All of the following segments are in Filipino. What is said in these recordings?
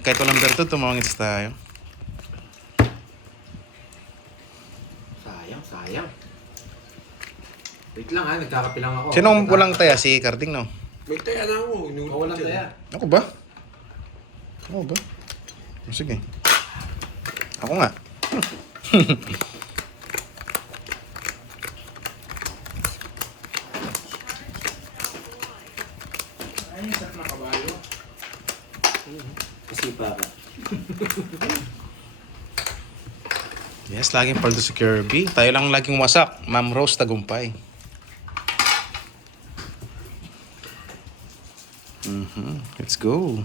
Kahit walang berto, tumangits tayo. Sayang. Wait lang ha, nagkakape lang ako. Sinong walang taya? Si Carding, no? May taya na ako. Walang taya. Ako ba? Ako ba? Sige. Ako nga. Ay, sarap na kabayo. Kasi pa ka. Yes, laging paldo si Kirby. Tayo lang laging wasak. Ma'am Rose tagumpay. Let's go.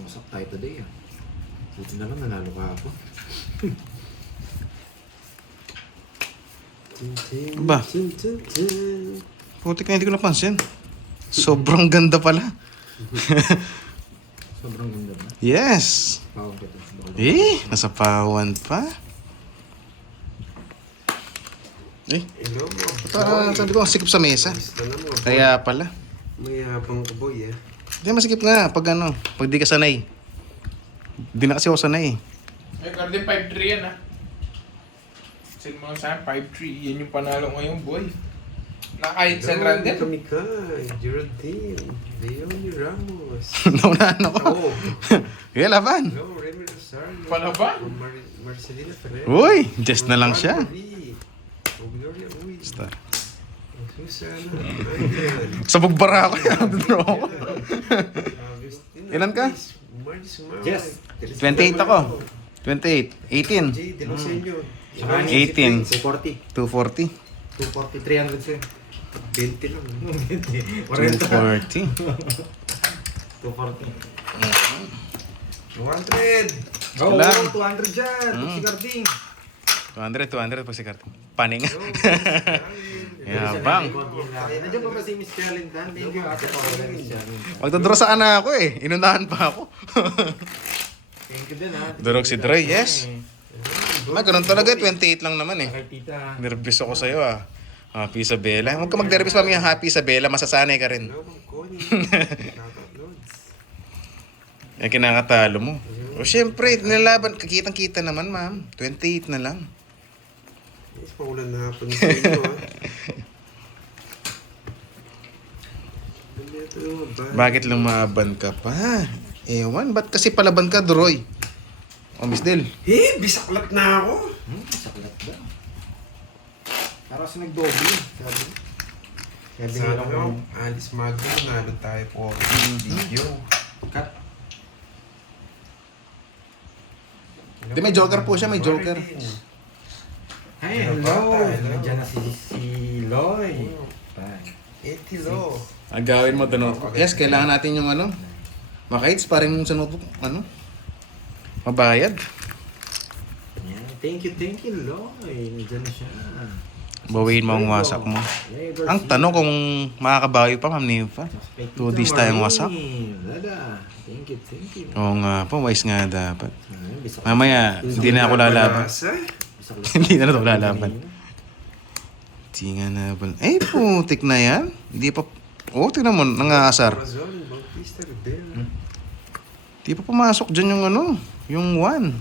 Masak tayo today ah. Buti na lang nanalo ka ako. Ba? Putik na hindi ko napansin. Sobrang ganda pala. Sobrang ganda ba? Yes. Pawang kita. Nasa pawan pa. Hello mo. Sabi ko, sikip sa mesa. Ano mo? Kaya pala. May habang ka boy eh. Hindi, masikip nga. Pag di ka sanay. Di na kasi ako sanay. Ay, Garden 5-3 yan ah. Sino mo lang sa akin, 5-3. Yan yung panalo ngayon, boy. Nakahit sa Randall. Kami ka. Geraldine. Leonie Ramos. Naunahan ako. Oo. Kaya laban. Hello, Remy Rosario. Palaban? Marcelina Ferrer. Uy, just na lang siya. Gloria Ruiz. Basta. Susana. Ayan. Sabog bara ako yan. Ilan ka? Maris Sumaway. Yes. 28 ako. 28. 18. J. De Los Anjos. 18. 240. 240. 240, 300 sa'yo. 20 lang. 240. 240. 200. Go! Lang. 200 dyan! Si Garding! 200 pag si Karting. Paning. Hello, Yabang. Nandiyan pa ba si Miss Carlington? Thank you, ate pa wala Miss Carlington. Magdudrosa na ako eh. Inunahan pa ako. Thank you din ha. Durog si Droy, yes. Ganun talaga. 28 lang naman eh. Kay tita. Nervous ako sa'yo ah. Happy Isabela. Huwag ka mag-nervous pa mga Happy Isabela. Masasanay ka rin. Hello, Ma'am Connie. Nakaka-uploads. Yan kinakatalo mo. O syempre, nilalaban. Kakitang-kita naman ma'am. 28 na lang. Yes, paulan na hapon sa inyo ah. Bakit lumaban ka pa? Ewan, ba't kasi palaban ka, Droy? O, Miss Del. Bisaklat na ako. Saklat ba? Parang kasi nag-doble. Sabi. Sabi Sana nga ko, ako. Alice Magno, nalo tayo po video. Cut. Di, may joker po siya, may joker. Hi, Hello. hello. Hello. Nandiyan na si Loy. Bye. 80 lo. Agawin mo ito notebook. Yes, kailangan natin yung makaits pa rin sa notebook, mabayad. Yeah. Thank you, Loy. Nandiyan na siya. Bawiin mo ang wasak mo. Ang tanong kung makakabawi pa, Ma'am Nifa. 2 days tayong wasak. Dada. Thank you. Oo nga po, wise nga dapat. Bisa ko. Mamaya, hindi na ako lalaban. Hindi na ito lalaban. Hindi nga naban. Putik na yan. Hindi pa... tingnan mo, nangaasar. Corazon, Bautista Rivera. Hindi pa pumasok dyan yung yung 1.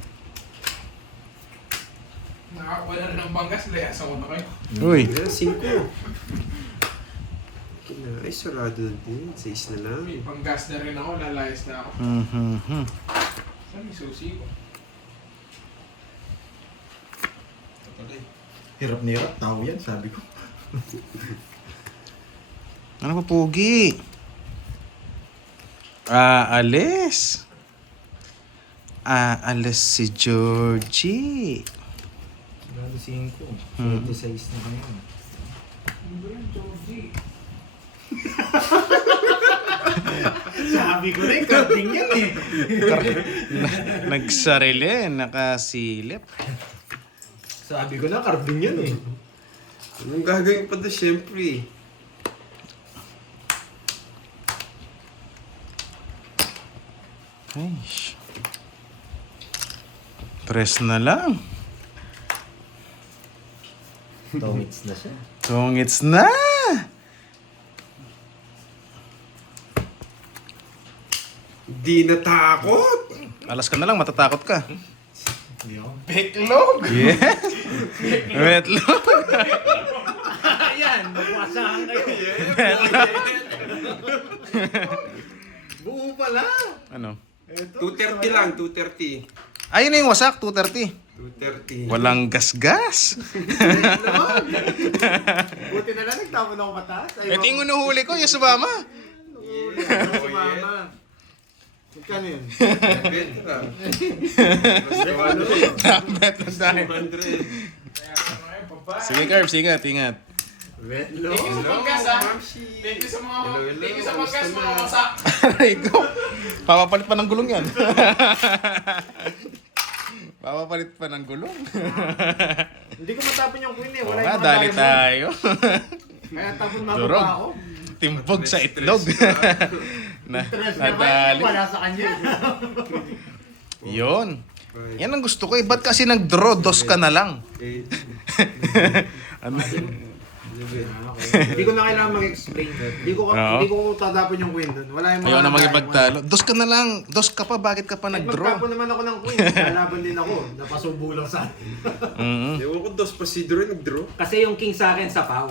Nakakuha na rin ng banggas, layas ako na kayo. Uy. Ayan, 5. Ay, sarado din. 6 na lang. May banggas na rin ako, lalayas na ako. Saan may susi ko? Hirap na hirap. Tao yan, sabi ko. Ano pa, Pugi? Aalis. Aalis si Georgie. Grado 5. 26 na kami. Ano ba yan, Georgie? Sabi ko na yung carding yan eh. Nagsarili, nakasilip. Sabi ko na carding yan eh. Anong gagawin pa doon, syempre? Ay, press na lang. Tongits na siya. Tongits na! Di natakot. Alas ka na lang, matatakot ka. Beklog! Yes! Wetlog! Ayan, magpasahan kayo. Buo pala. Ano? 230 lang, 230. Ayun na yung wasak, 230. 230. Walang gasgas. Buti na lang, nagtapon ako mataas. Ito yung unuhuli ko, yung sumama. Sumama. Magkano yun? Bet lang. Bet na tayo. 200. Sige, Curbs, ingat. Wetlo. Thank you sa pagkas, ha? Thank you sa mga... Hello. Thank you sa pagkas, mga wasak. Aray ko. Papapalit pa ng gulong yan. Papapalit pa ng gulong. Hindi ko matapon yung queen eh. Oo Wala nga, yung mga dali diamond. tayo. Kaya tapon Durog. mababa ako. Timbog sa itlog. Tres naman, Nadali. wala sa kanya. Yun. Yan ang gusto ko eh. Ba't kasi nag-draw? Dos ka na lang. 8. Ano? Hindi ko na kailangan mag-explain. Hindi ko tatapon yung queen doon. Wala yung mga Ayaw na diamond. magipagtalo. Dos ka na lang. Dos ka pa. Bakit ka pa Kahit nag-draw? magtapon naman ako ng queen. Lalaban din ako. Napasubo lang sa akin. Mm-hmm. Ewan ko, dos pa si Drew nag-draw. Kasi yung king sa akin sa pao.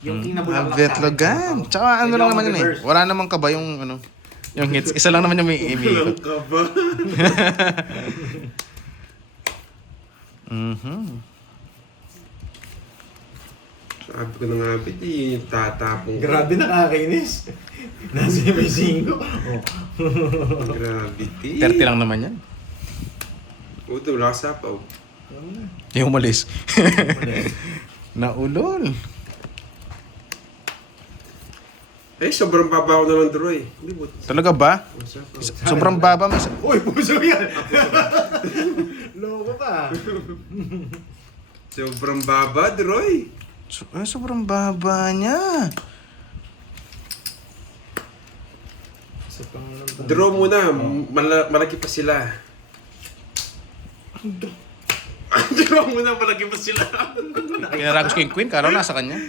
Yung king na bulaklak sa akin. Betlogan. Tsaka ano lang naman yun eh. Wala naman ka ba yung ano? Yung hits. Isa lang naman yung may Walang imiikot. ka ba? Sabi ko na nga, piti, tatapong ko. Grabe nakakainis. Nasa may 5. Gravity. 30 lang naman yan. Uto, wala ka sapaw. Yung umalis. Naulol. Eh, sobrang baba ko na lang draw eh. Hindi mo. Talaga ba? Sobrang baba. May Uy, puso yan! Loko ka. Sobrang baba, draw eh. sobrang baba niya. Draw muna, malaki pa sila. Draw muna, malaki pa sila. Kinaragos ko yung queen. Karaw nasa kanya.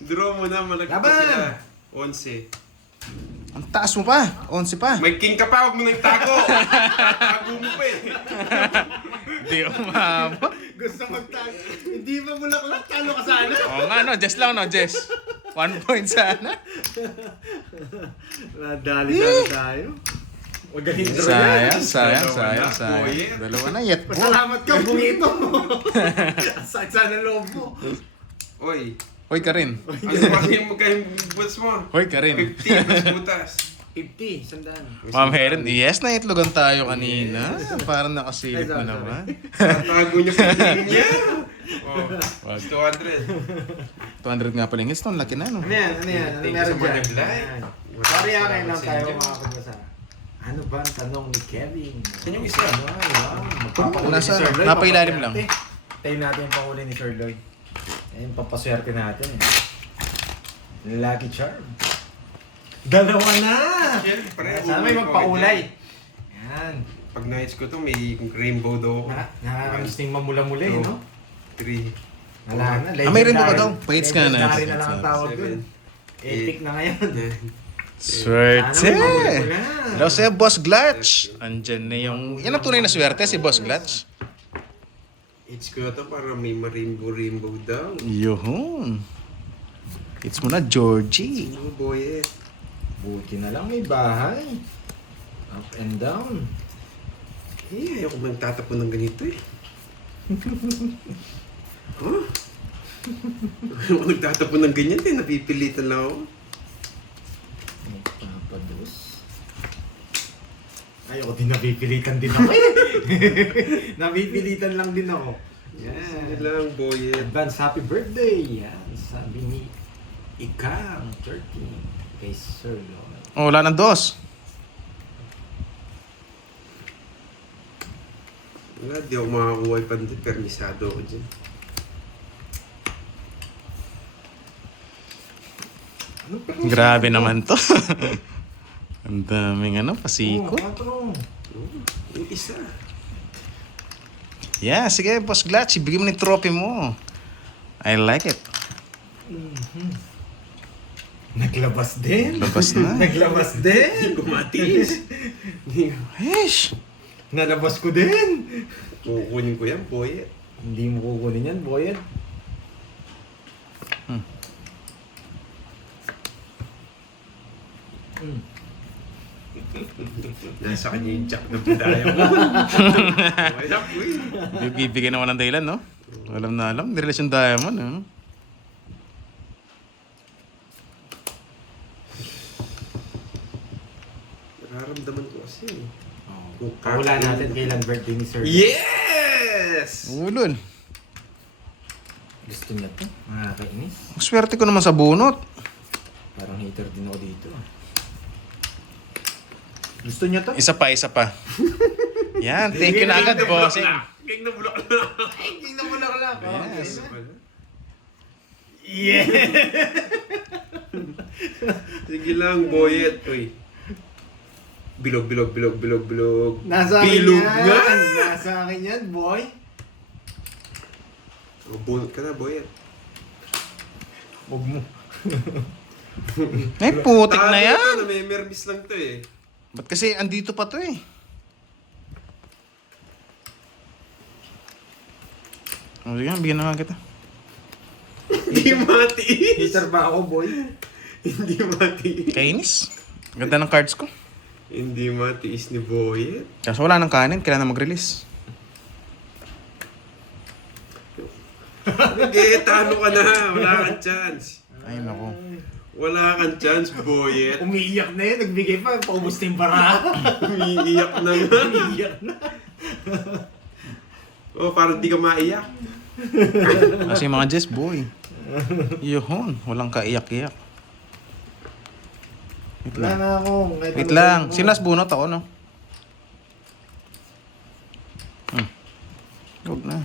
Draw muna, malaki pa Laban! sila. 11. Ang taas mo pa. 11 pa. May king ka pa, huwag mo nang tago. Tago mo pa eh. Hindi umama. Gusto magtag. Hindi ba bulaklak? Talo ka sana? Oo nga no. Jess lang no. Jess. 1 point sana. Nadali sana tayo. Magaling Sayang. Dalawa na. Yet po. Pasalamat ka, bungito mo. Sakit sana loob mo. Oy, Hoy ka rin. ano ba yung magkayong butas mo? Hoy ka rin. 50 plus butas. 50, sandaan. Ma'am Helen, yes, naitlogan tayo kanina. Parang nakasilip na Ay, sorry. naman. Tago niyo pa yung niya. Oh, Wag. 200. 200 nga pala yung hits. Ang laki na no. Ano yan? Ano yan? Ano Thank you meron sa mga dyan? nag-like. Ayan. Sorry kain lang tayo mga kagbasa. Ano ba ang tanong ni Kevin? Yan yung isa. Wow. Magpapahuli Nasa- si Sir Lloyd, napailalim lang. Tayo natin yung pahuli ni Sir Lloyd. Ayun, papaswerte natin eh. Lucky Charm. Dalawa na! Siyempre. Sana may magpakulay. Yan. Pag nights ko to, may rainbow daw. Nakakamiss na yung mamula-mula eh, no? 3. Wala na. may rin ba daw? Pates ka na. Legendary na lang ang tawag dun. 7. Epic na ngayon. Swerte! Sana may mamula-mula. Hello sa'yo, Boss Glutch. Andyan na yung... Yan ang tunay na swerte, si Boss Glutch. Hits ko to para may rainbow daw. Yuhun. It's mo na, Georgie. Oh boy eh. Buti na lang may bahay. Up and down. Eh, ayoko magtatapon ng ganito eh. Huh? Ayoko nagtatapon ng ganyan eh. Napipilitan lang ako. Papados. Ayoko din napipilitan din ako. Napipilitan lang din ako. Sige Yan. lang, boy eh. Advance happy birthday. Yan. Sabi ni Ikang 13 kay Sir Lloyd. Oh, wala ng dos. Wala, di ako makakuha yung pandit. Permisado ako dyan. Grabe naman to. Ang daming ano, pasiko. Yung isa. Yeah, sige, Boss Glutch. Ibigay mo ni trophy mo. I like it. Naglabas din. Labas na. Naglabas din. Kumatiis. Hesh! Nalabas ko din. Kukunin ko yan, boy. Hindi mo kukunin yan, boy. Nasa kanya yung jack na bidaya mo. Wala po Bibigyan naman ng dahilan, no? Alam na alam. Relasyon diamond, no? Nararamdaman ko kasi. Wala natin kailan birthday ni Sir. Yes! Ulol. Gusto niya to. Nakakainis. Swerte ko naman sa bunot. Parang hater din ako dito. Gusto niya to? Isa pa. Yan, thank you na agad, bossing. King na bulak na. King na bulaklak. Yes. Yeah! Sige lang, boyet. Uy. Bilog. Nasa akin Bilog yan. nga! Nasa akin yan, boy. Oh, bunot ka na, boyet. Huwag mo. Ay, putik na yan. Ito, may mermis lang to eh. Ba't kasi andito pa to eh? O sige, bigyan naman kita. Hindi matiis. Hater ba ako, boy? Hindi matiis. Kainis. Ganda ng cards ko. Hindi matiis ni boyet. Kaso wala ng kanin, kailangan na mag-release. Sige, talo ka na. Wala kang chance. Ay, naku. Wala kang chance, boyet. Umiiyak na yun. Nagbigay pa. Paubos na yung bara. Umiiyak na nga. Umiiyak na. Oh, parang di ka maiyak. Kasi mga Jess, boy. Yun, walang kaiyak-iyak. Wait Wala lang. na ako. Kahit Wait ano lang. gawin mo. Sino last bunot ako, no? Huwag na.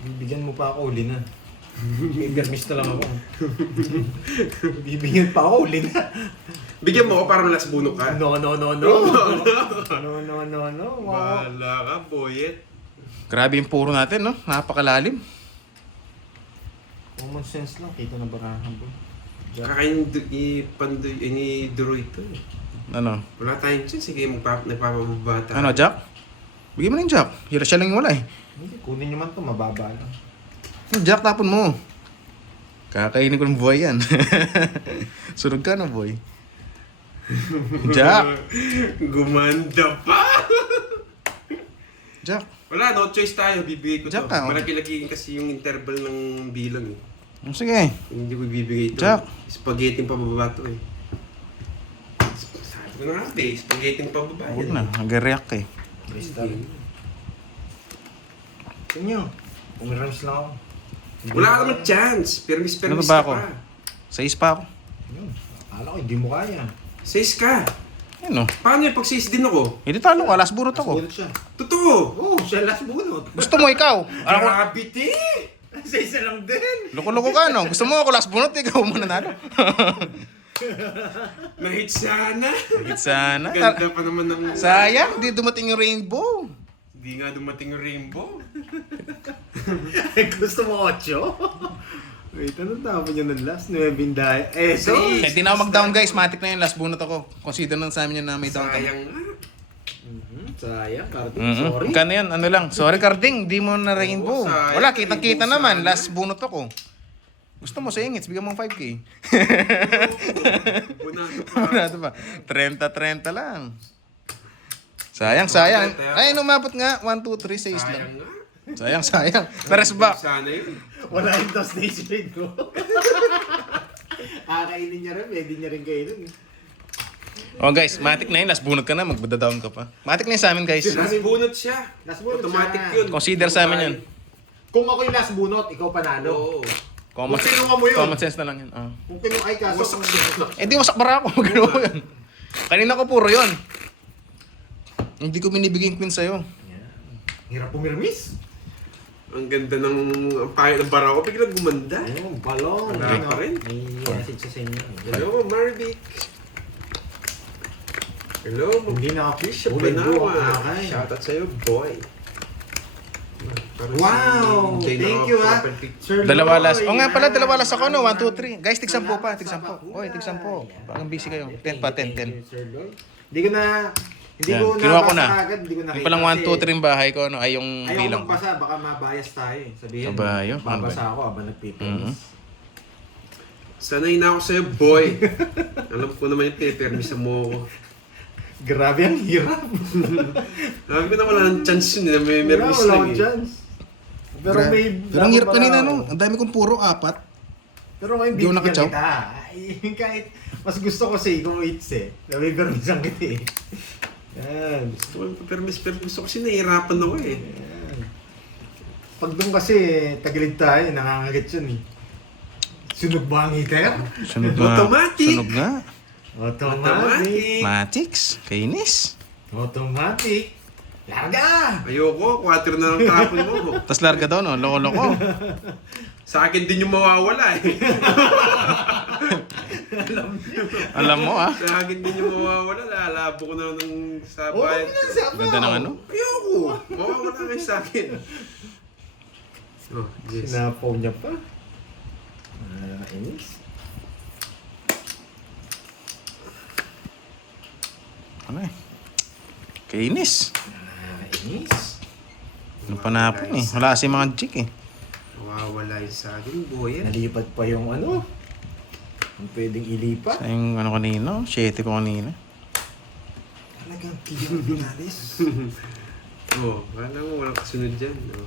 Bibigyan mo pa ako, uli na. May permis na lang ako. Bibigyan pa ako, uli na. Bigyan mo ako para last bunok ka. No. No. Wow. Bahala ka, boyet. Grabe yung puro natin, no? Napakalalim. Common sense lang. Kita na barahan, bro. Kakain ni Duro ito eh. Ano? Wala tayong chance. Sige, nagpapabata. Ano, Jack? Bigyan mo na yung Jack. Hira siya lang yung wala eh. Hindi, kunin nyo man to, mababa lang. Yung Jack, tapon mo. Kakainin ko ng buhay yan. Sunog ka na, boy. Jack! Gumanda pa! Jack! Wala, no choice tayo. Bibigay ko to. Jack ka, oh. Malaki-laki kasi yung interval ng bilang eh. Sige. Hindi ko ibibigay ito. Jack. Spaghetti pa bababa to eh. Sabi ko na nga, spaghetti pa bababa. Huwag na. Nag-react eh. Crystal. Inyo. Umirams lang ako. Wala ka naman chance. Permis Ano ka ba ako? pa. 6 pa ako. Yun. Akala ko, hindi mo kaya. 6 ka. Ayun, no? Paano yung pag-6 din ako? Hindi talo ka. Last bunot ako. Bunot siya. Totoo! Oo, siya last bunot. Gusto mo ikaw? Ako, Gravity! Sa isa lang din. loko-loko ka, no? Gusto mo ako last bunot, ikaw mo nanalo. Nahit sana. Higit sana. Ganda pa naman ng... Sayang, di dumating yung rainbow. Hindi nga dumating yung rainbow. Gusto mo 8? Wait, anong tapon nyo ng last? 9 dahil. So? Eh, di na ako mag-down, guys. Matik na yun. Last bunot ako. Consider na sa amin yun na may down kami. Sayang nga. Sayang, Carding. Mm-hmm. Sorry. Kano yan? Ano lang? Sorry, Carding. Di mo na rainbow. Oo, sayang. Wala, kitang-kita Rainbow naman. sana. Last bunot ako. Gusto mo sa ingits, bigyan mo ng 5K. Bunado pa. Ano ba? 30-30 lang. Sayang. Ay, umabot nga. 1, 2, 3, 6 lang. Sayang nga. Sayang. Nares back. Sana yun. Wala yung toss stage rate ko. Kainin niya rin, pwede niya rin kainin. Oh guys, matik na yun. Last bunot ka na, magda-down ka pa. Matik na yun sa amin guys. Last bunot siya. Last bunot Automatic siya. yun. Consider sa amin yun. Kung ako yung last bunot, ikaw panalo. Oo. Common, Kung kinuha mo yun. common sense na lang yun. Kung kinuha ay kaso, Wasak siya. Eh di wasak bara ako. Magano ko yun. Kanina ko puro yun. Hindi ko binibigay yung queen sa'yo. hirap pumirmis. Ang ganda ng ang pangit ng bara ko. Biglang gumanda. Ayun, balong. Wala Ayun, pa rin. May message sa inyo. Hello, Marvic. Hello, Hindi na ako. Kisha Ulit Banawa. buwan. Shoutout sa'yo, boy. Para Wow! si Jay Thank you, ha? profile pic. Sir Dalawa Lloyd, las. O nga pala, yan. dalawa las ako, no? 1, 2, 3. Guys, tig 10 pa, tig 10. Salamat sa Oy, tig 10. pakuha. Parang busy kayo. 10 pa, 10, 10. Sir Lloyd. Hindi ko na... Hindi Yan, ko kinuha ko na. nabasa agad, hindi ko nakita. Yung palang 1, 2, kasi 3 yung bahay ko, no? Ay, yung Ayaw bilang ko. magbasa, baka mabias tayo. Sabihin, Kabayo, babasa ako habang nagpipilis. Mhm. Sanay na ako sa'yo, boy. Alam ko naman yung pepermisa mo ako. Grabe ang hirap. Sabi ko na wala ng chance yun. May mermis Wala lang akong eh. chance. Pero may... Pero ang hirap dapat kanina, pala no? ako. Ang dami kong puro 4. Pero ngayon Di ako bibigyan nakachaw. kita. Ay, kahit mas gusto ko sa kung eats eh. Nabibermisan kita eh. Yan. Gusto ko yung pepermis, pero gusto ko kasi nahihirapan ako eh. Yan. Pag doon kasi tagilid tayo, nangangagat yun eh. Sunog ba ang heater? Sunog nga. Automatic. Sunog nga. Automatic. Matix. Kainis. Automatic. Larga! Ayoko, 4 na lang tapon mo. Tapos larga daw, no? Loko-loko. Sa akin din yung mawawala eh. Alam mo, ah. Sa akin din yung mawawala. Lalabo ko na ng sa Oo, bayan. pinansabi Ganda ng ano? Ayoko. Mawawala kayo sa akin. Oh, yes. Sinapaw niya pa. Inis. Ano eh? Kainis. Inis. Ano panapon eh. Wala kasi mga jig eh. Mawawala yun sa akin, boy. Nalipat pa yung ano. Ang pwedeng ilipat. Sa yung ano kanina, 7 ko kanina. Talagang Kian Binalis. Oh, kala mo walang kasunod dyan. Oh.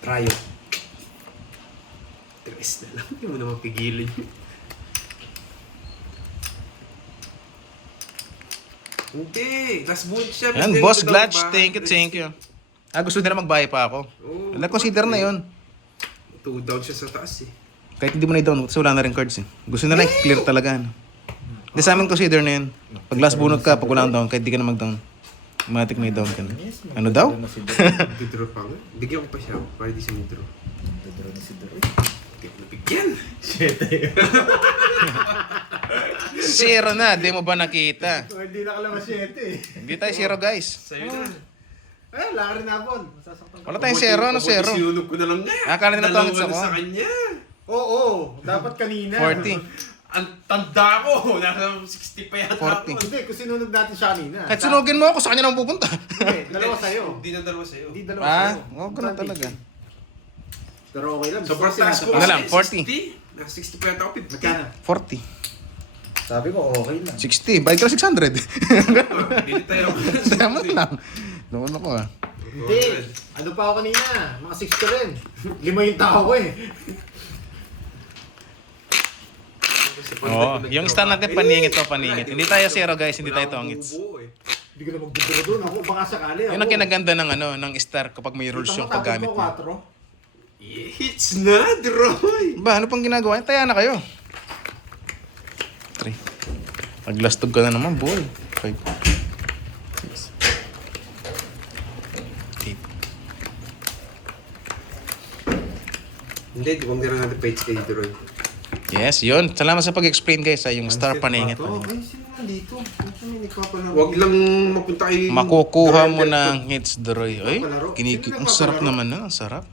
Tryo. Tres na lang. Hindi mo na mapigilan yun. Hindi. Last boot siya. Yan, Basta Boss yung Glutch. bahay. Thank you, thank you. Ah, gusto nila magbayad pa ako. Oo. Nag-consider na yun. 2 down siya sa taas eh. Kahit hindi mo na i-down, kasi wala na rin cards eh. Gusto nila i-clear talaga. Ano. Hindi sa amin consider na yun. Pag last bunot ka, pag wala kang down, kahit di ka na mag-down. Automatic may down ka na. Ano daw? Withdraw pa nga. Bigyan ko pa siya para di siya withdraw. Withdraw na si Doroy. Hindi ko nabigyan. Zero na, di mo ba nakita? Hindi nakalamas 7 eh. Hindi tayo zero guys. Sa'yo na. Eh, laki rin na po. Masasaktan Wala tayong zero, ano zero? Sinunog ko na lang niya. Akala nila Dalawa tongits na ako. sa kanya. Oo, dapat kanina. 40. Ang tanda ko. Nasa 60 pa yata 40. ako. Hindi, kung sinunod natin siya kanina. Kahit sunugin mo ako, sa kanya nang pupunta. Hindi, dalawa sa'yo. Hindi na dalawa sa'yo. Hindi dalawa Ah, sa'yo. oo, ganun talaga. Pero okay lang. Sobrang taas ko. Ano lang, 40. 60. Nasa 60 pa yata ako. 50. Magkano? 40. Sabi ko, okay lang. 60, bayad ka na 600. Hindi tayo. Salamat lang. Doon ako ah. Hindi. Ano pa ako kanina? Mga 60 rin. 5 yung tao ko eh. Oo, yung stand natin paningit to, paningit. Hindi tayo zero guys, hindi tayo tongits. Hindi ko na magduduro doon. Ako baka sakali. Yun ang kinaganda ng ano, ng star kapag may rules yung paggamit mo. Hits na, Droy! Ba, ano pang ginagawa? Taya na kayo. 3. Paglastog ka na naman, boy. 5. 6. 8. Hindi, di ko meron natin page kay Droy. Yes, yun. Salamat sa pag-explain guys, yung star paningit. Ay, sino nga dito? Huwag lang mapunta kay... Makukuha mo Droy. ng hits, Droy. Ay, ang sarap naman na, ang sarap.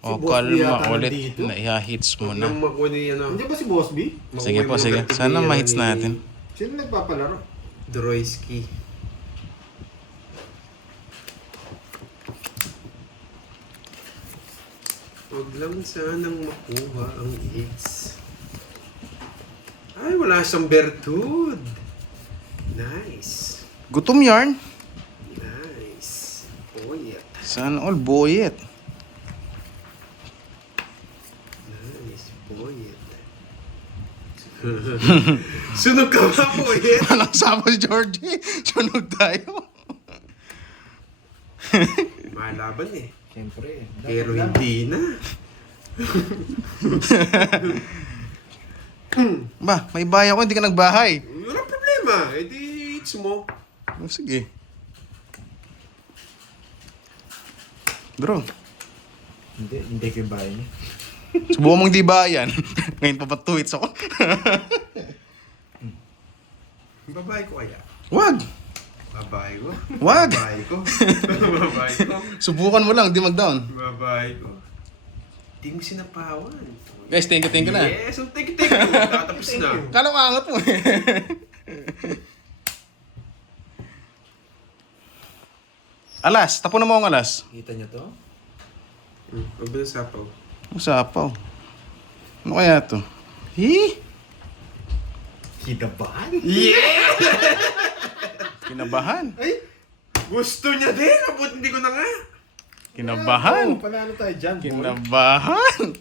O, Boss B kalma yata ulit. nandito. Na-hits mo Huwag na. lang makuha ni ano. Hindi ba si Boss B? Sige po, makuha sige. yung Sana ni- ma-hits ni natin. Sino nagpapalaro? Droyski. Huwag lang sanang makuha ang hits. Ay, wala siyang bertud. Nice. Gutom yarn. Nice. Boyet. Sana all boyet. Nice. Boyet. Sunog ka ba, boyet? Walang sama si Georgie. Sunog tayo. Malaban eh. Siyempre. Pero hindi na. Ba, may bahay ako, hindi ka nagbahay. Walang problema. Eh di, hits mo. Oh, sige. Bro, Hindi ko yung bahay niya. subukan mong di bayan. Ngayon pa ba tweets ako? Babae ko kaya. Wag! Babae ko. Wag! Babae ko. Babae ko. Subukan mo lang, di mag-down. Babae ko. Di mo sinapawan. Guys, thank you na. Yes, so thank you. Tatapos na. Kala ko angat mo eh. Alas, tapo na mo ang alas. Kita nyo to? Huwag ba ng sapaw? Ang sapaw. Ano kaya to? Kinabahan? Yeah! Kinabahan. Ay! Gusto niya din. Abot hindi ko na nga. Kinabahan. Oh, panalo tayo dyan, boy. Kinabahan.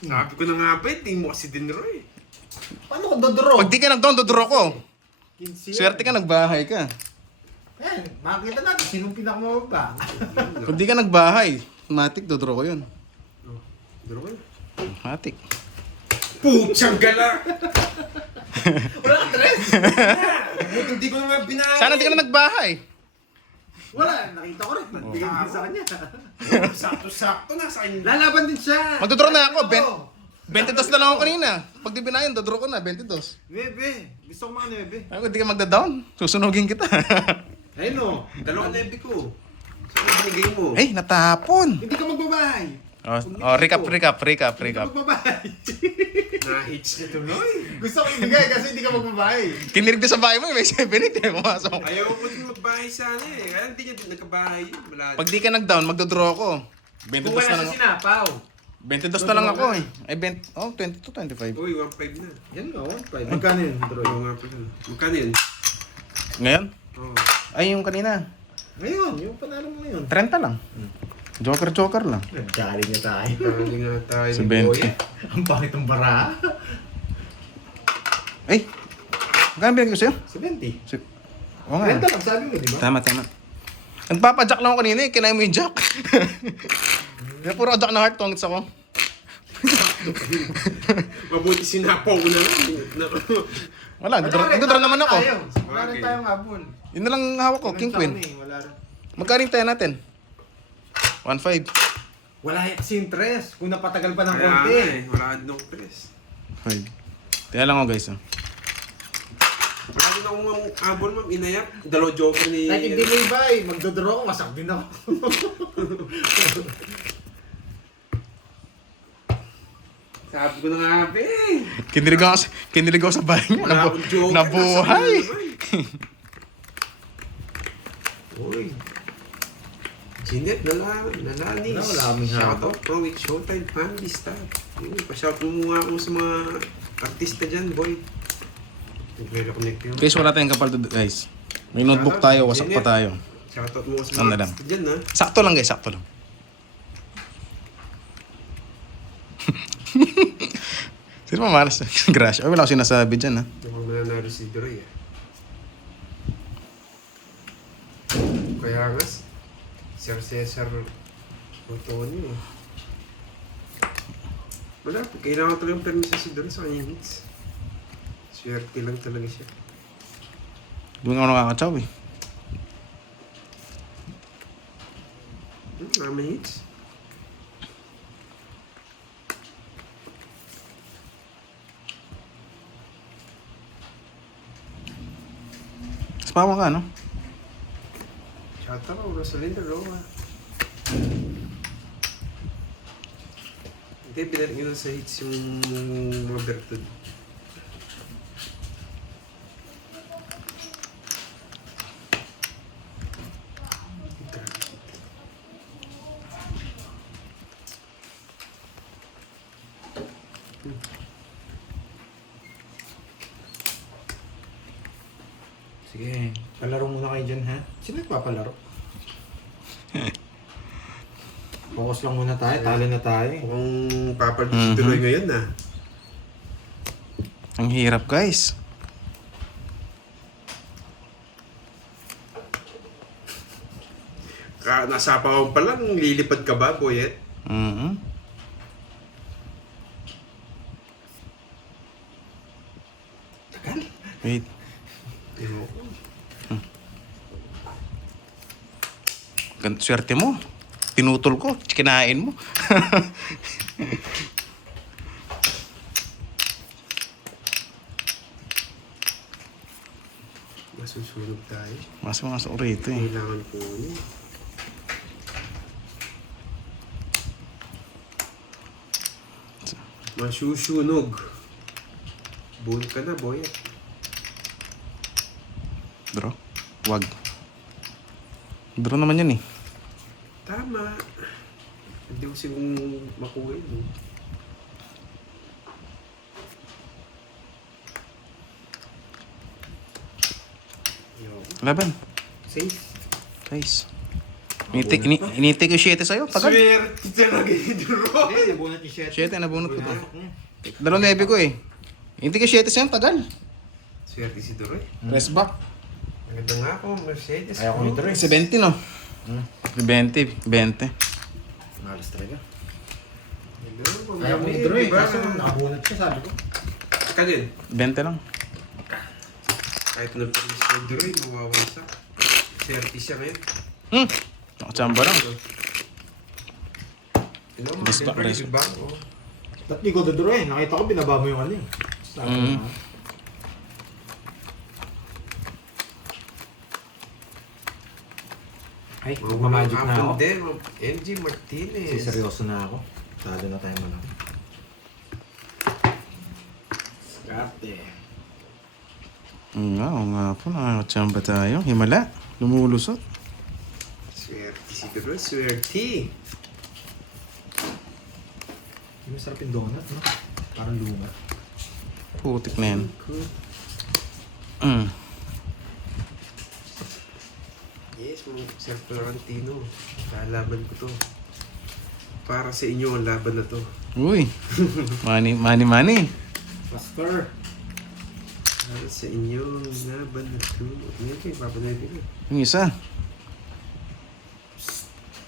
Sabi ko na nga ba, tingin mo kasi din, Roy. Paano ko dodoro? Pag di ka nag-down, dodoro ko. 15 Swerte ka, nagbahay ka. Eh, makikita natin sinong pinakamababa. Pag di ka nagbahay, matik, dodoro ko yun. Duro ka. Matik. Putsang gala! Wala kang dress! Hindi ko na nga binahay. Sana di ka na nagbahay. Wala, nakita ko rin. Nagbigay din sa kanya. Sakto-sakto na sa kanya. Lalaban din siya. Magdodoro na ako, 22 na lang ako kanina. Pag di binayan, dodoro ko na, 22. Nebe, gusto ko mga nebe. Ako, di ka magda-down, susunugin kita. Ayun o. Dalawa nebi ko. Saan na binigay mo? Eh, natapon. Hindi ka magbabahay. Recap. Hindi ka magbabahay. Na-hits niya tuloy. Gusto ko ibigay kasi hindi ka magbabahay. Kinirig na sa bahay mo, may 7 eh, pumasok. Ayaw ko din magbahay sana eh. Kaya hindi niya din nagkabahay. Wala. Pag di ka nag-down, magdodraw ako. 22 Kung wala na sa lang. sinapaw. 22 na lang ako eh. Ay, 22, 25. Uy, 1.5 na. Yan o, 1.5. Magkano yun, Droy? Oo nga pala. Magkano yun? Ngayon? Oo. Ay, yung kanina. Ngayon, yung panalo mo ngayon. 30 lang. Joker lang. Nagkali niya tayo. Kali nga tayo Sa ni 20. Boy. Ang pangit ng bara. Ay! Magkano binigay ko sa'yo? 70. Oo nga. Renta lang, sabi mo, di ba? Tama. Nagpapajack lang ako kanina eh. Kinain mo yung jack. Kaya puro jack na heart tongues ako. Mabuti sinapaw ko na lang. Wala, nagdodraw naman ako. Wala rin tayong habol. Yun na lang hawak ko, king queen. Wala rin. Magkano tayo natin? 1.5. Wala kasi interest. Kung napatagal pa ng Kaya konti. nga eh. Wala din akong press. 5. Kaya lang ako guys. Wala din akong abol, ma'am. Inayak. Dalaw joker ni... Like hindi mo iba eh. Magdodraw ko, masak din ako. Sabi ko na nga, be. Kinilig ako sa bahay niya. Wala akong joker. Nabuhay. Uy. Jeanette, nalani. Wala kaming Shout habol. out bro with Showtime Family Staff. Pa-shout mo nga ako sa mga artista dyan, boy. Nagre-reconnect yun. Guys, wala tayong kapal guys. May notebook tayo, wasak pa tayo. Shout out mo sa Ano mga lang. artista dyan, ha? Sakto lang guys, sakto lang. Sino mamalas? Gracia. Ay, wala ko sinasabi dyan ha. Mukhang nananalo si Droy, ah. Kaya nga, Sir Cesar Otoni, eh. Wala, kailangan talagang permission si Droy sa kanyang hits. Swerte lang talaga siya. Doon ako nakakatsaw eh. Naman hits. Spawa ka, no? Shout out, Rosalinda Roa. Hindi, pinarigyan sa hits yung mga bertud. Sige, palaro muna kayo dyan ha. Sino nagpapalaro? Focus lang muna tayo, talo na tayo. Mukhang papalito si Droy ngayon, ah. Ang hirap guys. Nasapawan pa lang, lilipad ka ba, Boyet? Tagal. Wait. Swerte mo. Pinutol ko. Kinain mo. Masusunog tayo. Masok rito eh. Kailangan ko yun. Masusunog. Bull ka na, boy. Draw. Wag. Draw naman yun eh. Tama. Hindi ko sigong makuha yun. Laban. Safe. Guys. Initake ko 7 sa'yo. Tagal. Swerte talaga yung draw. Hindi, nabunot yung 7. 7 nabunot ko to. 2 ko eh. Initake ko 7 sa'yo. Tagal. Swerte si Duroy. Press back. Maganda nga ako, Mercedes. Ayaw ko nito rin. 70 no? 20. Malas talaga. Hello, Ayaw ko nito rin. Kaso nakabunot siya, sabi ko. Ka din. 20 lang. Kahit na-finish ko Duroy, mawawasak. Swerte siya ngayon. Nakachamba lang. Hello, Basta maganda press. yung bank, oh. Ba't di ko duduro eh? Nakita ko binaba mo yung ano eh. Sabi ko na. Ay, magmamagic na ako. Din, MG Martinez. Seryoso na ako. Talo na tayo man. Skate. Oo nga po. Nakachamba tayo. Himala. Lumulusot. Swerte si Duroy, swerte. Yung masarap yung donut, no? Parang luma. Putik na yan. Cool. Yes, mga Sir Florentino. Lalaban ko to. Para sa inyo ang laban na to. Uy. Money. Faster. Para sa inyo ang laban na to. Ngayon kayo, papanayin ko. Yung isa.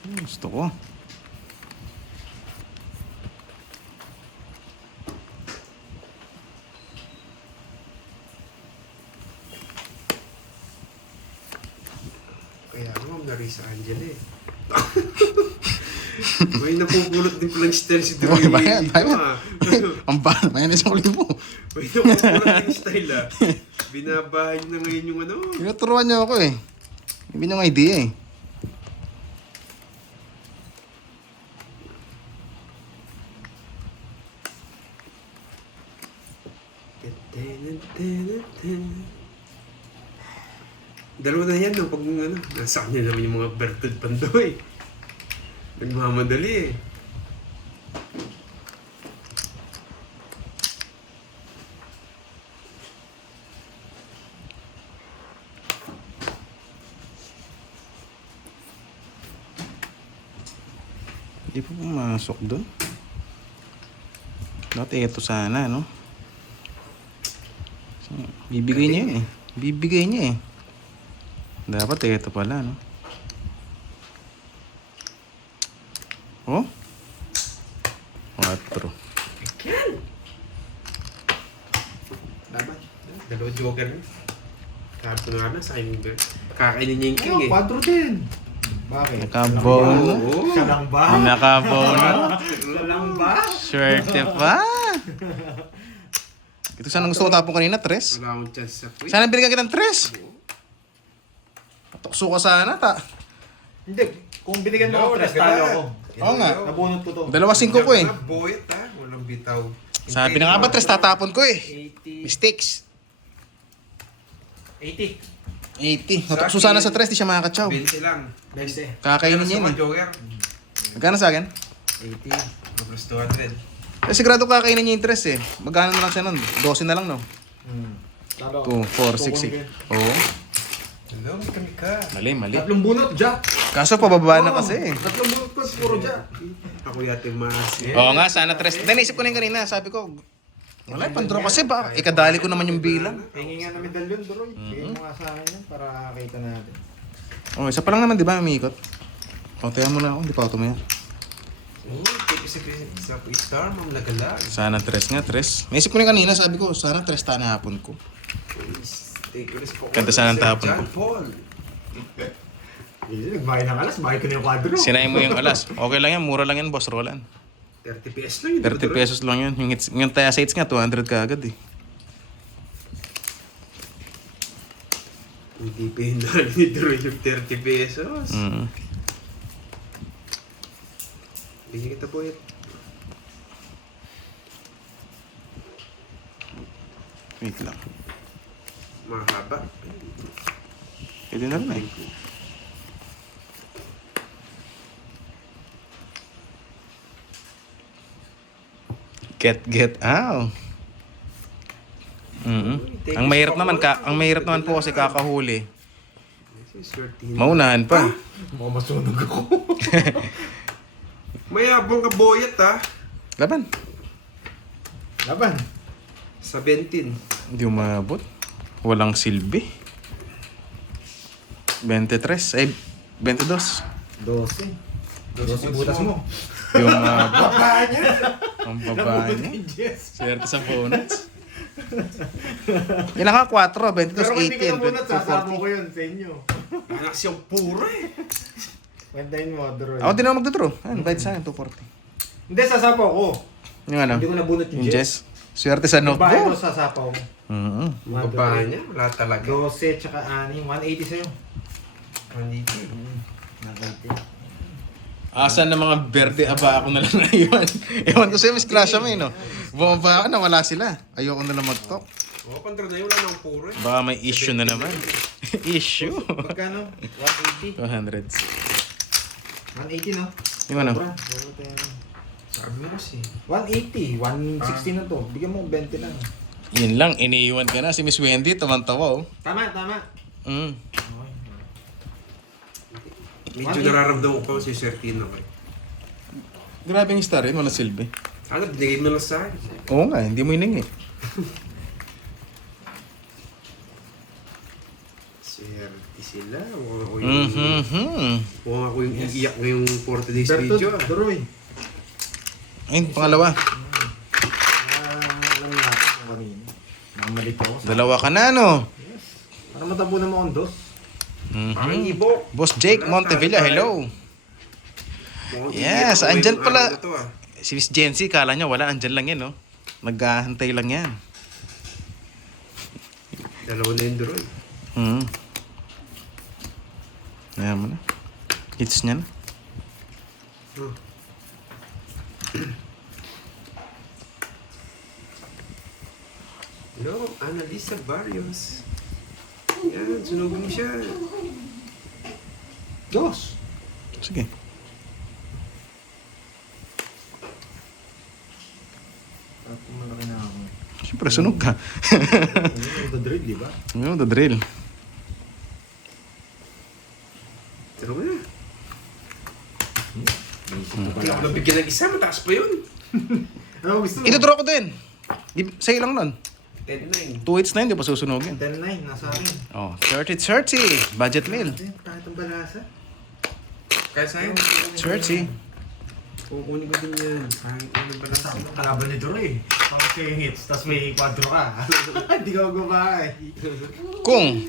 Gusto ko. Kaya nga, Narisa Angela eh. May napupulot din palang style si Duroy. Okay, bayan. Ah. Ang bala. May na isang libo. May napupulot din style ah. Binabahay na ngayon yung ano. Tinuturuan niyo ako eh. Hindi niyo ng idea eh. Dalawa na yan, no? Pag ano, nasa kanya naman yung mga Bertod Pandoy. Nagmamadali eh. Hindi po pumasok doon. Dati ito sana, no? Bibigay niya yun eh. Bibigay niya eh. Dapat ito pala, no? Oh? 4. Laban. Dalawa joker na. Sabi ko na nga na sa akin yung kakainin niya yung king Ayun, eh. 4 din. Bakit? Nakabono. Oo. Siya lang ba? Nakabono. Siya lang ba? Swerte pa. Ito sana gusto ko tapong kanina, 3. Wala akong chance sa quick. Sana binigyan kita ng 3. Tukso ka sana, ta. Hindi. Kung binigyan mo ako, 3 talo ako. Oo nga. Nabunot ko to. 2-5 ko eh. Boyet ha. Walang bitaw. Sabi na nga ba, 3 tatapon ko eh. 80. Mistakes. 80. 80. Natukso sana sa 3, di siya makakatsaw. 20 lang. 20. Kakainin niya yun eh. Joker. Magkano sa akin? 80. Plus 200. Eh, sigurado kakainin niya yung 3 eh. Magkano na lang siya nun? 12 na lang, no? Talo. 2, 4, 6, 8. Oo. Hello, may kami ka. Mali. Tatlong bunot, Jack. Kaso pababa na kasi eh. Tatlong bunot ko, puro Jack. Ako yata yung mas. Oo nga, sana 3. Then naisip ko na yung kanina. Sabi ko, wala, pandraw kasi ba? Ikadali ko naman yung bilang. Hingi nga na medalyon, Duroy. Bigay mo nga sa akin yan para kita natin. Oh, isa pa lang naman, di ba, umiikot? O, tayo mo na ako, hindi pa ako tumaya. Oh, take sa star, mga nagalag. Sana 3 nga, 3. Naisip ko na yung kanina, sabi ko, sana 3 na hapon ko. Kanta sana ang tapon ko. John Paul. Nagbayad ng alas, bakit ko na yung kwadro? Sinay mo yung alas. Okay lang yan, mura lang yan, boss Roland. 30 pesos lang yun. 30 pesos lang yun. Yung taya sites nga, 200 ka agad eh. Hindi pa yung nalidro yung 30 pesos. Mm. Bigyan kita po yun. Wait lang. Mahaba. Pwede na rin eh. Get out. Ang mahirap naman po kasi kakahuli. Maunahan pa. Mga masunog ako. Mayabang ka boyat ha. Laban. Laban. Sa 20. Hindi umabot. Walang silbi. 23. Ay, 22. 12. 12 butas mo. Hindi umabot. Baba niya. Ang baba niya. Yes. Swerte sa bonus. Ilang ka? 4, 22, Pero kung hindi ko 18, na muna, sasabo 22, ko yun sa inyo. Anak siyang puro eh. Kwentahin mo, Droy. 40. Ako din ako magdodraw. Ayun, bayad sa akin, 240. Hindi, sasapaw ko. Yung ano? Hindi ko nabunot yung Yung Jess. Jess. Swerte sa Bahay ko notebook. sasapaw mo. Mm-hmm. Baba niya, wala talaga. 12 tsaka 6, 180 sa'yo. Maniti. 180. Asan na mga berde aba ako na lang naiwan. Ewan ko sa'yo, Miss Klasha mo no? Bumaba ako na wala sila. Ayoko na lang mag-talk. Oo, kontra na yun, wala nang puro eh. Baka may issue na naman. Issue? Magkano? 180. 200s. 180 no? Yung ano? Sobra. Sobra tayo. Sabi mo kasi. 180. 160 na to. Bigyan mo 20 lang. Yun lang, iniiwan ka na. Si Miss Wendy, tawa-tawa oh. Tama, tama. Mm. Medyo nararamdaman ko pa si Sir Tino eh. Grabe yung star yun, wala silbi. Ano, binigay mo lang sa akin. Oo nga, hindi mo hiningi. Swerte sila. Mukhang ako yung iiyak ngayong 40 days Berto, video. Droy. Ayun, pangalawa. Alam natin kung kanina. Namalit ako. Dalawa ka na, no? Yes. Para matabunan mo ang dos. Parang ibok. Boss Jake Montevilla, hello. Yes, andyan pala. Si Miss Jency, kala niya wala, andyan lang yan, no? Naghahantay lang yan. Dalawa na yung drone. Ayan mo na. Hits niya na. Oh. Hello, Annalisa Barrios. Yan, sunugin mo siya. Dos. Sige. At malaki na ako. Siyempre, sunog ka. The drill, di ba? Ano, the drill. Tara mo na. Ito Hindi ako nabigyan ng isa, mataas pa yun. Ano gusto mo? Ito-draw ko din. Sa'yo lang nun. 10-9. 2 hits na yun, di pa susunogin. 10-9, nasa akin. Oh, 30-30. Budget meal. Kahit ang balasa. Kaya sa'yo, 30. kukunin ko din yan. Kahit ano ba nasa ako. Kalaban ni Droy. Pang 10 hits, tapos may quadro ka. Hindi ka magbabahay. Kung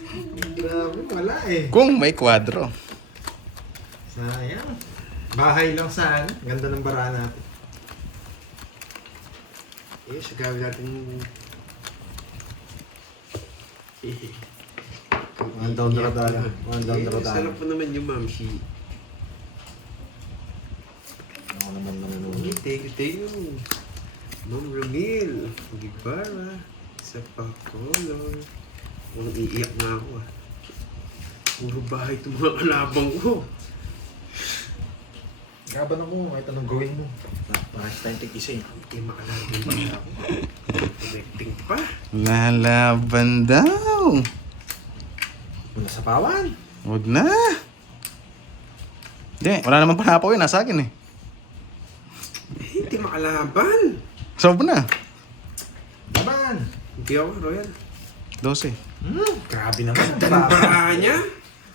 Grabe, wala eh. may kwadro. Sayang. Bahay lang sana. Ganda ng baraan natin. Eh, sa gawin natin. One down the road ala. One down the road ala. Sarap po naman yung mamshi. Ako naman naman. Thank you. Ma'am Ramil. Gibara. Sa Pacolor. Walang iiyak na ako ah. Puro bahay itong mga kalabang ko. Graban ako, kahit anong gawin mo. Parang time take isa eh. Hindi makalabang pa ako. Connecting pa. Lalaban daw. Muna sa pawan. Huwag na. Hindi, wala naman panapaw yun. Nasa akin eh. Hindi makalaban. Sob na. Laban! Hindi ako, Royal. 12. Grabe naman. Tanbara niya.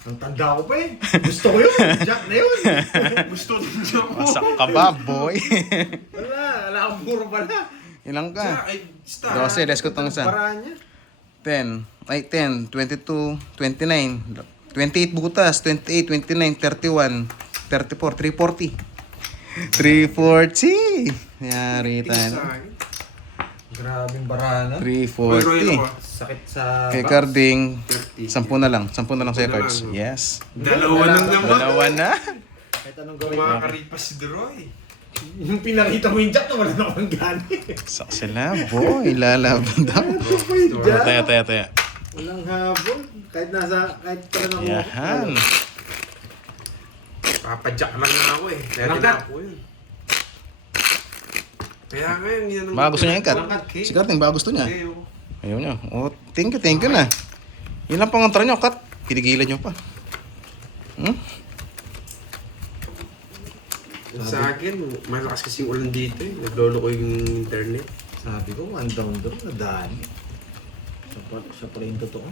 Ang tanda ko pa eh. Gusto ko yun. Jack na yun. Gusto din niya ako. Masak ka ba, boy? Wala. Wala akong puro pala. Ilang ka? Ay, stop. 12, let's go tong isa. Paraan niya. 10. Ay, 10, 22, 29, 28 butas, 28, 29, 31, 34, 340. 340! Yari Tingin sa tayo. akin. Grabing barana. 340. Sakit sa... Kay Carding, 30. 10 na lang. 10 na lang sa'yo, Sampu na Cards. lang, no? Yes. Dalawa lang naman. Dalawa na. Kahit anong gawin mo. Kumakaripas si Droy. Yung pinakita mo yung jack na wala na akong gani. Saksa na, boy. Lalaban daw. Taya. Walang habol. Kahit pala na Yahan. Papadyak lang na ako eh. Kaya Langkat. tinapo yun. Kaya nga yung ginanong... Baka gusto niya yung cut. Langkat, King. Si Carding, baka gusto niya. Okay, oh. Ayaw niya. Oh, thank you na. Yun lang pangontra niyo, cut. Pinigilan niyo pa. Sa akin, malakas kasi yung ulan dito eh. Naglolo ko yung internet. Sabi ko, one down draw na dami. Siya pala yung totoo.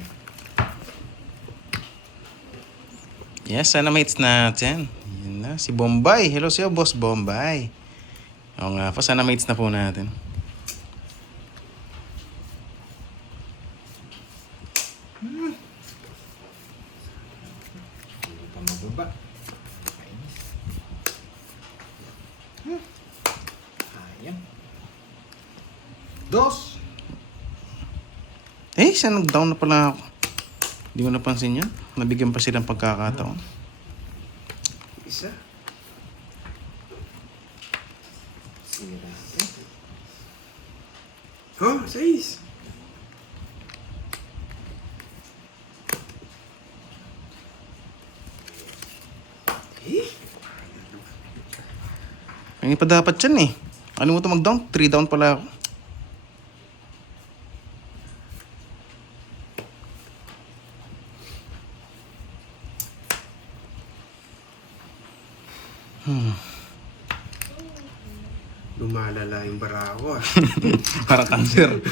Yes, sana mates natin. Yun na, si Bombay. Hello sa'yo, Boss Bombay. Oo nga po, sana mates na po natin. Hindi pa mababa. Kainis. Sayang. Dos. Eh, siya nag-down na pala ako. Hindi ko napansin yan. Nabigyan pa silang pagkakataon. Isa. Sira. Oh, 6. Eh? Hindi pa dapat yan eh. Ano mo ito mag-down? 3 down pala ako. Lumalala yung bara ko ah. Parang cancer.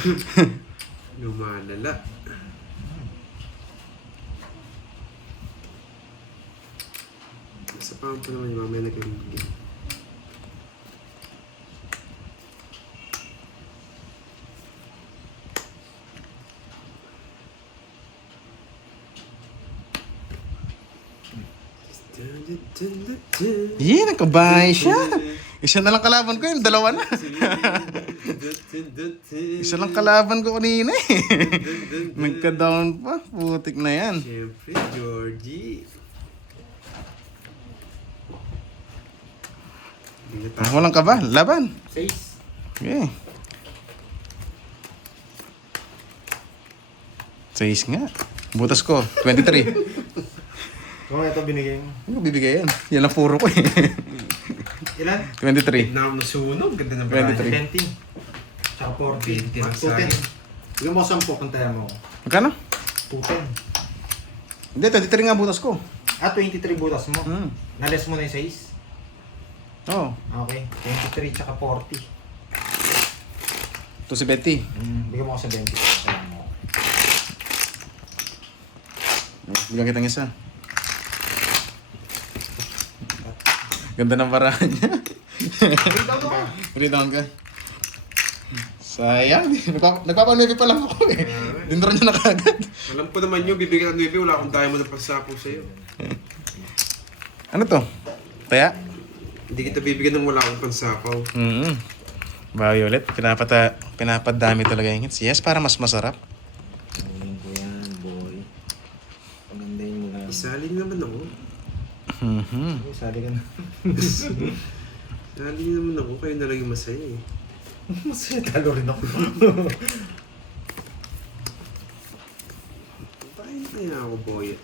Lumalala. Sa pang po naman yung mamaya nag-game. Yeah, nagkabahay siya. Isa na lang kalaban ko yun, dalawa na. Isa lang kalaban ko kanina eh. Nagka-down pa, putik na yan. Siyempre, Georgie. Walang kaba, laban. 6. Okay. 6 nga. Butas ko, 23. Kung ito binigay mo. Ano bibigay yan? Yan ang puro ko eh. Ilan? 23. Na nasunog, ganda ng bara. 23. 20. Tsaka 40. 20 lang sa akin. 210. Bigyan mo 10 kung tayo mo. Magkano? 210. Hindi, 23 nga butas ko. Ah, 23 butas mo. Nales mo na yung 6? Oo. Okay. 23 tsaka 40. Ito si Betty. Bigyan mo ako sa 20. Kaya mo. Bigyan kitang isa. Ganda ng paraan niya. Rebound ka. Sayang. Nagpapanuwi pa lang ako eh. Dinuro niya na kagad. Alam ko naman yun, bibigyan ng 9, wala akong diamond na pasapo sa'yo. Ano to? Taya? Hindi kita bibigyan ng wala akong pansapaw. Violet. Pinapadami talaga yung hits. Yes, para mas masarap. Kunin ko yan, boy. Pagandahin mo lang. Isali naman ako. Sali ka na. Isali naman ako, kayo na lang yung masaya eh. Masaya talo rin ako. Paano kaya ako, boy?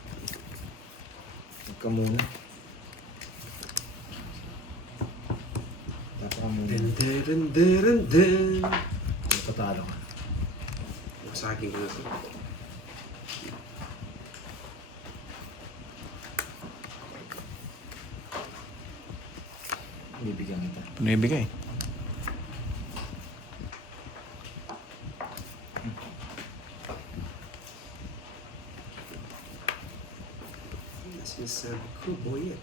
Huwag ka muna. Dapat ka muna. Den. Patalo ka. Sa akin ko na ito. Bibigyan kita. Pinibigay. Sinasabi ko, boyet.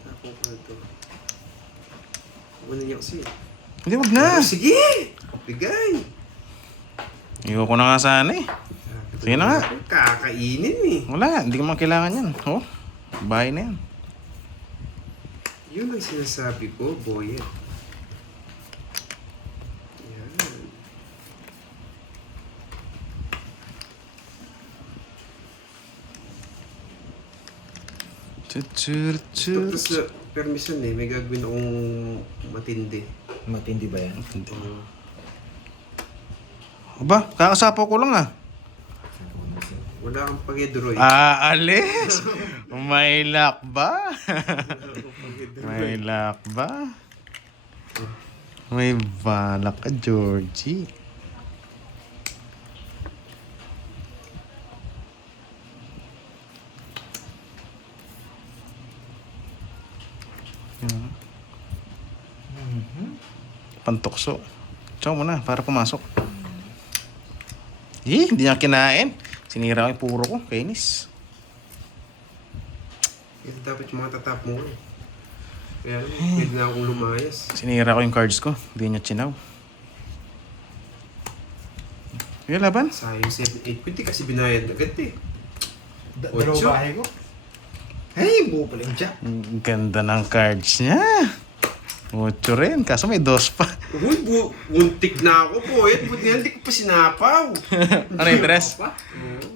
Tapos ko na ito. Kumanin niya kasi. Hindi, wag na. Sige! Bigay! Ayoko na nga sana eh. Sige na nga. Kakainin eh. Wala, hindi ko man kailangan yan. Oh, bahay na yan. Yun ang sinasabi ko, boy. Yan. Tapos permission may gagawin akong matindi. Matindi ba yan? Uh, Aba, kakasapaw ko lang ah. wala kang pag-edroy. Aalis! May luck ba? May luck ba? May balak ka, Georgie. Yan. Pantokso. Chow mo na, para pumasok. Hindi niya kinain. Sinira ko yung puro ko. Kainis. Ito dapat yung mga tatap mo. Kaya pwede na akong lumayas. Sinira ko yung cards ko. Hindi niya chinaw. Yung laban? Sayang 7-8. Pwede kasi binayad agad eh. Dalawang Ocho. bahay ko. Hey, buo pala yung jack. Ang ganda ng cards niya. 8 rin. Kaso may 2 pa. Uy, muntik na ako po. Buti na hindi ko pa sinapaw. Ano yung dress? Oo.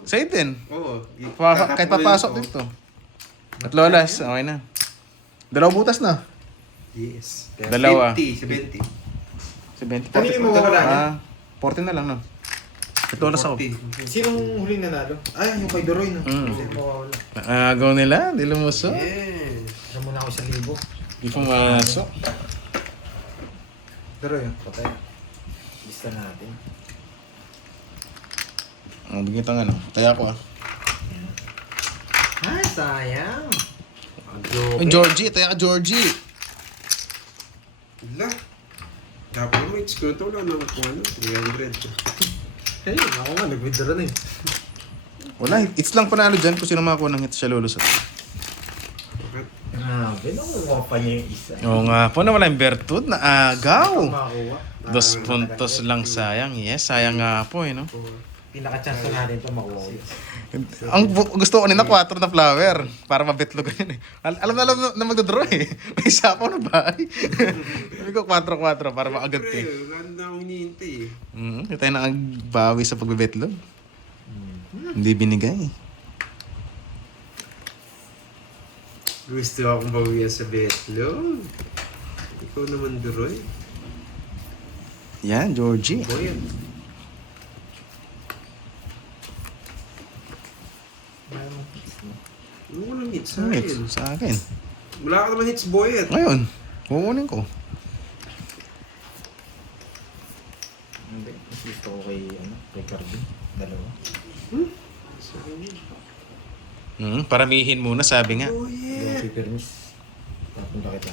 Sa'yo din. Oo. Kahit papasok dito. At lolas, okay na. 2 butas na. Yes. Dalawa. 70. 70. Kanino mo wala na? 40 na lang, no? At lolas ako. 40. Sinong huling nanalo? Ay, yung kay Doroy, no? Mm. Kasi mawawala. Agaw nila, di lumuso. Yes. Kaya muna ako 1,000. Di pumasok. Doroy, patay. Lista natin. Bigyan ito nga, no? Taya ko ah. Ay, sayang. Ay, Georgie, taya ka, Georgie. Wala. Dapat mo, it's ko na ito. Wala nang kung ano, 300. Hey, ako nga, nag-withdraw na eh. Wala, it's lang panalo dyan kung sino makakuha ng hit siya lulusot. Grabe, nakuha pa niya yung isa. Oo nga po na wala yung bertud na agaw. Makakuha. 2 puntos lang sayang. Yes, sayang nga po eh, no? Pinaka-chance na natin ito makuha ulit. Gusto ko nila 4 na flower para mabitlog yun eh. Alam na magdodraw eh. May sapaw na ba? Sabi ko 4-4 para maagad Pre, eh. wala na akong hinihintay eh. Hindi tayo nakagbawi sa pagbibitlog. Hindi binigay. Gusto akong bawian sa betlog. Ikaw naman, Duroy. Yan, Georgie. Boy, ano walang hits sa Alright, akin? sa akin. Wala ka naman hits, Boyet. Ngayon, kukunin ko. Hindi, mas gusto ko kay Carbin. Dalawa. Sa akin yun. Paramihin muna, sabi nga. Yung Boyet. papermiss. Tapunta kita.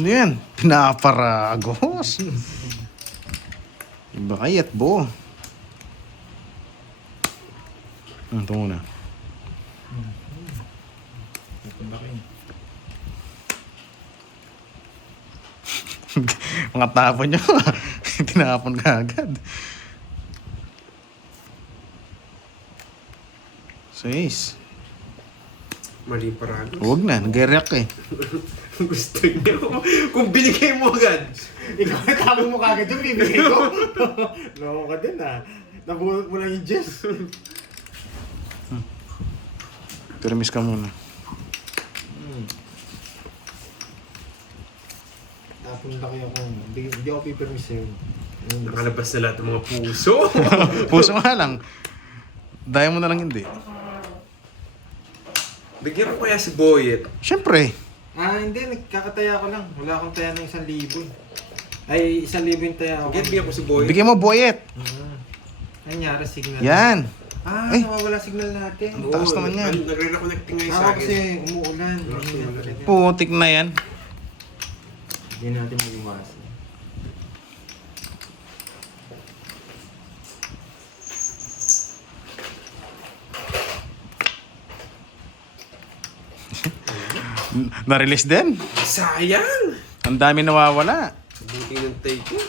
Hindi yan. Pinaparagos. Iba kayat, bo. Ito muna. Tapunta kayo. Mga tapon nyo. Tinapon ka agad. 6. Mali paragos. Huwag na, nag-react eh. Gusto niya ko. Kung binigay mo agad. Ikaw na tama mo kagad yung bibigay ko. Loko ka din ah. Nabunot mo lang yung Jess. Permis ka muna. Napunta kayo ako. Hindi ako papermiss sa'yo. Nakalabas na lahat ng mga puso. Puso nga lang. Daya mo na lang hindi. Bigyan ko kaya si Boyet. Siyempre. Hindi. Nagkakataya ko lang. Wala akong taya ng 1,000. Ay, 1,000 yung taya ko. Bigyan ko si Boyet. Bigyan mo, Boyet. Nangyari, signal. Yan. Ay. Nawawala signal natin. Ang taas naman yan. Nagre-reconnecting ngayon sa Ako akin. kasi umuulan. Hindi na talaga. Putik na yan. Hindi natin maiwasan. Na-release din. Sayang! Ang dami nawawala. Buti ng take ko.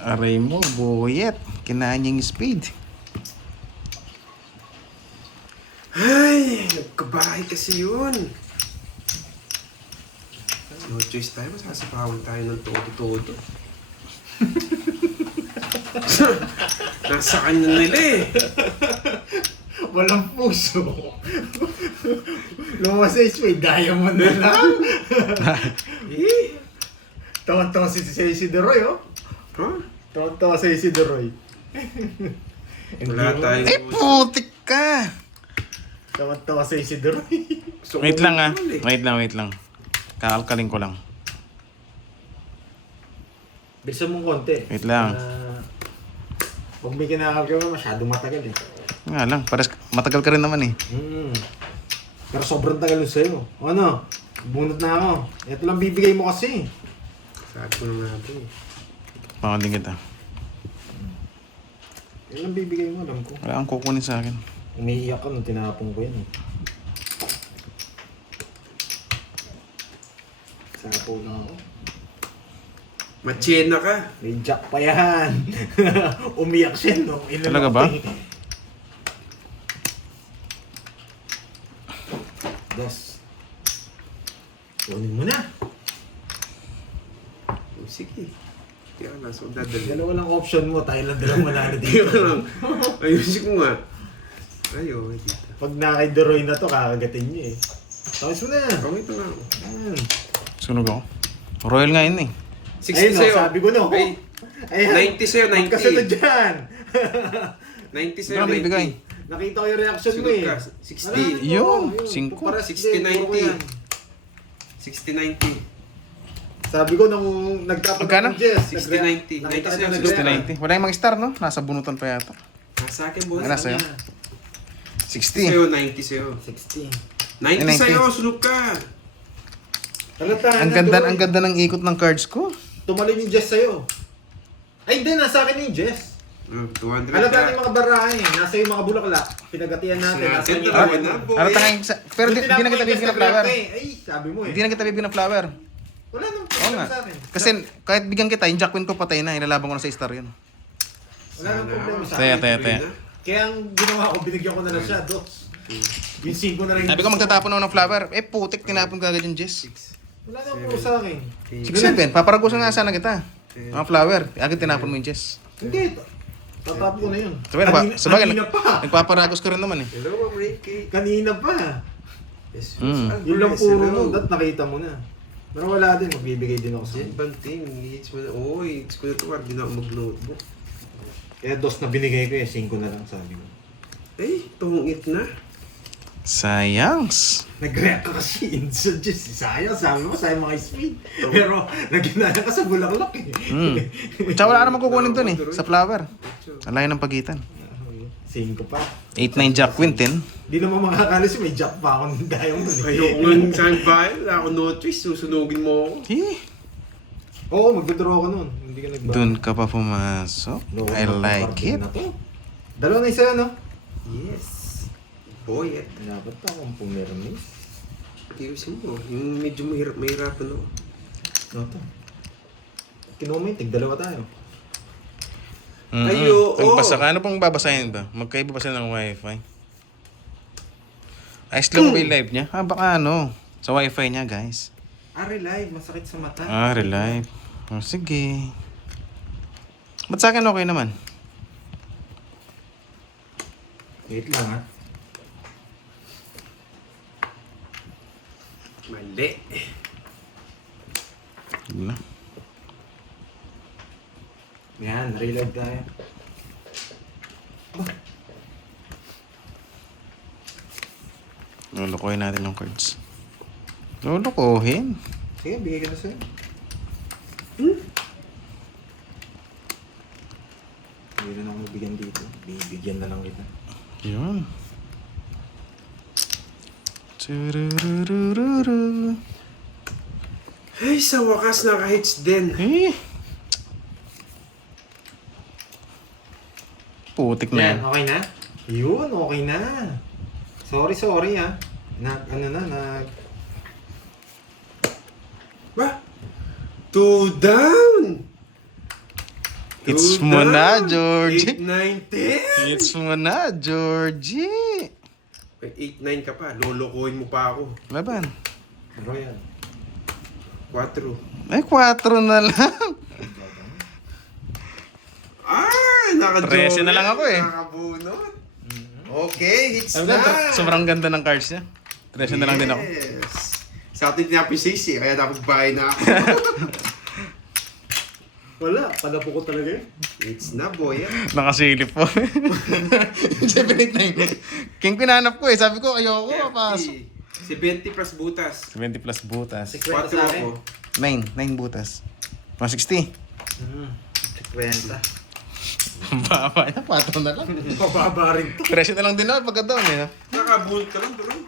Aray mo, Boyet. Kinaan niya yung speed. Ay, nagkabahay kasi yun. No choice tayo, masasapawan tayo ng todo-todo. Nasa kanya nila eh. Walang puso. Lumabas sa speed, diamond na lang. Tawa-tawa si Deroy, oh. Huh? Tawa-tawa si Deroy. Wala tayong... Eh, putik ka! Tawa-tawa si Deroy. So, Wait lang ah. eh. Wait lang. Kakalkalin ko lang. Bilisan mong konti. Wait lang. Pag may kinakalkal ka, masyadong matagal eh. Nga lang, pares matagal ka rin naman eh. Pero sobrang tagal yun sa'yo. O ano? Bunot na ako. Ito lang bibigay mo kasi. Sabi ko naman natin eh. Pakanding kita. Yan lang bibigay mo, alam ko. Wala kang kukunin sa akin. Umiiyak ka nung tinapon ko yan eh. Sapo lang ako. Machena ka. May jack pa yan. Umiyak siya no. Talaga ba? Dos. Kunin mo na. Oh, sige. Kaya lang, so dadali. Dalawa lang option mo. Tayo lang dalawang manalo Kaya dito. lang. Ayusin ko nga. Ayaw, dito. Pag nakay-deroy na to, kakagatin niyo eh. Tawis mo na. Okay ito nga ako. Ayan. Sunog ako. Royal nga yun eh. 60 Ayun, sa'yo. sabi ko no. Ay, Ayan. 90 sa'yo, 90. Kasunod dyan. 90 sa'yo, Ano bibigay? 90. Nakita ko yung reaction mo Sunod eh. ka. 60. Yun, 5. Para 60-90. 60-90. Sabi ko nung nagtapon Magkano? ng Jess. 60-90. 90 60-90. Wala yung mag-star no? Nasa bunutan pa yata. Sa akin, boss. Ano sa'yo? 60. Sa'yo, 90 sa'yo. 60. 90 90. sa'yo, sunod ka. Talata, Ang ganda ng ikot ng cards ko. Tumalon yung Jess sa'yo. Ay hindi, nasa akin yung Jess. 200 Halata ka. yung mga barahan eh. Nasa yung mga bulaklak. Pinagatian natin. Sa Nasa akin, yung dalawa na, boy. Ano tanging sa... Pero di na kita bibigyan ng flower. Ay, sabi mo eh. Hindi na kita bibigyan ng flower. Wala nang Oo problema nga. sa akin. Kasi kahit bigyan kita, yung Jacqueline ko patay na. Ilalaban ko na sa star yun. Wala nang problema sa Taya, akin. taya. Kaya ang ginawa ko, binigyan ko na lang siya. Dos. Yung 5 na rin. Sabi ko magtatapon ako ng flower. Eh putik, tinapon ka agad yung Jess. Wala nang problema sa akin. 6-7. Paparagusan nga sana kita. Mga flower. Agad tinapon mo yung Jess. Hindi. Tatapon ko na yun. Sabagay, Kanina pa. nagpaparagos ka rin naman eh. Hello, Ma'am Ricky. Kanina pa. Yes, Mm. Yun lang puro no. Dat nakita mo na. Pero wala din. Magbibigay din ako sa Yan, banting. Hits mo na. Oy, hits ko na ito. Hindi na ako mag-notebook. Kaya dos na binigay ko eh. 5 na lang sabi ko. Ay, tungit na. Sayangs. Nag-react ka kasi sa Diyos. Sayang, sabi mo, sayang mga speed. Pero, naginala ka sa bulaklak eh. Tsaka wala ka naman kukunin dun eh. Sa flower. Alayo ng pagitan. 5 pa. 8-9 Jacqueline 10. Di naman makakalis may jack pa ako ng dayong dun eh. Ayoko nga saan bahay. Wala ako no choice. Susunugin mo ako. Oo, magdodraw ka nun. Hindi ka nagbago. Doon ka pa pumasok. I like it. Dalawa na isa, no? Yes. Boy, at Dapat pa akong pumirmis. ayusin mo. Yung medyo mahirapan ako. Ano to? Kinuha mo yung tig-dalawa tayo. Ayo, Pagpasa ka, ano pang babasahin ba? Magkaiba ba siya ng wifi? Ay, slow ba yung live niya? Baka ano. Sa wifi niya, guys. Relive. Masakit sa mata. Relive. Sige. Ba't sa akin okay naman? Wait lang ha. Mali. Wala. Yan, relive tayo. Lulukohin natin yung cards. Lulukohin? Sige, bigay ka na sa'yo. Hindi na ako mabigyan dito. Bibigyan na lang kita. Yun. Turururururu. Ay, sa wakas naka-hits din. Putik na yan. Yan, okay na? Yun, okay na. Sorry ha. Ba? 2 down! Hits mo na, Georgie. 8, 9, 10. Hits mo na, Georgie. May 8, 9 ka pa. Lolokohin mo pa ako. Laban. Royal. 4. Ay, 4 na lang. Ah! Naka-joke. 13 na lang ako eh. Nakabunot. Okay, hits Ang na. ganda. Sobrang ganda ng cards niya. 13 na lang din ako. Yes. Sa atin tinapis kaya nakapagbahay na ako. Wala, padapo ko talaga eh. It's na, boy. Nakasilip po. 789. King pinanap ko eh. Sabi ko, ayoko, papasok. 70 plus butas. 70 plus butas. 4 Kwenta sa akin. ako. 9 butas. 160. 50. Baba niya, 4 na lang. Pababa rin to. Presyo na lang din ako pagka-down eh. Nakabunot ka lang, tuloy.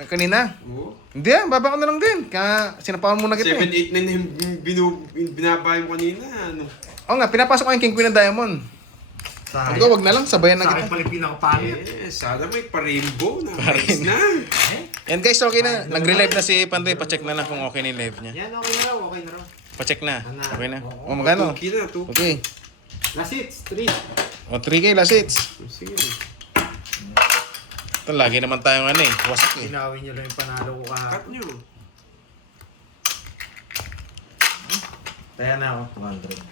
Kanina. Oo. Hindi baba ko na lang din. Sinapawan muna kita 7, eh. 8, 9 yung binabahay mo kanina. Ano? Oo nga, pinapasok ko yung King Queen ng Diamond. Sa Sabi ko, wag na lang, sabayan na akin kita. pala yung pinakapangit. Sana may pa-rainbow na. Pa-rain- Nice na. And guys, okay na. Nag-relive na si Pandoy. Pacheck na lang kung okay na yung live niya. Yan, okay na raw, okay na raw. Pacheck na. Ano? Okay na. Oo. O magkano? Okay na, 2. Okay. Last hits, 3. O 3K last hits. Sige. Ito, lagi naman tayong ano eh. Wasak eh. Ginawin nyo lang yung panalo ko kahapon. Cut nyo. Kaya na ako, 200.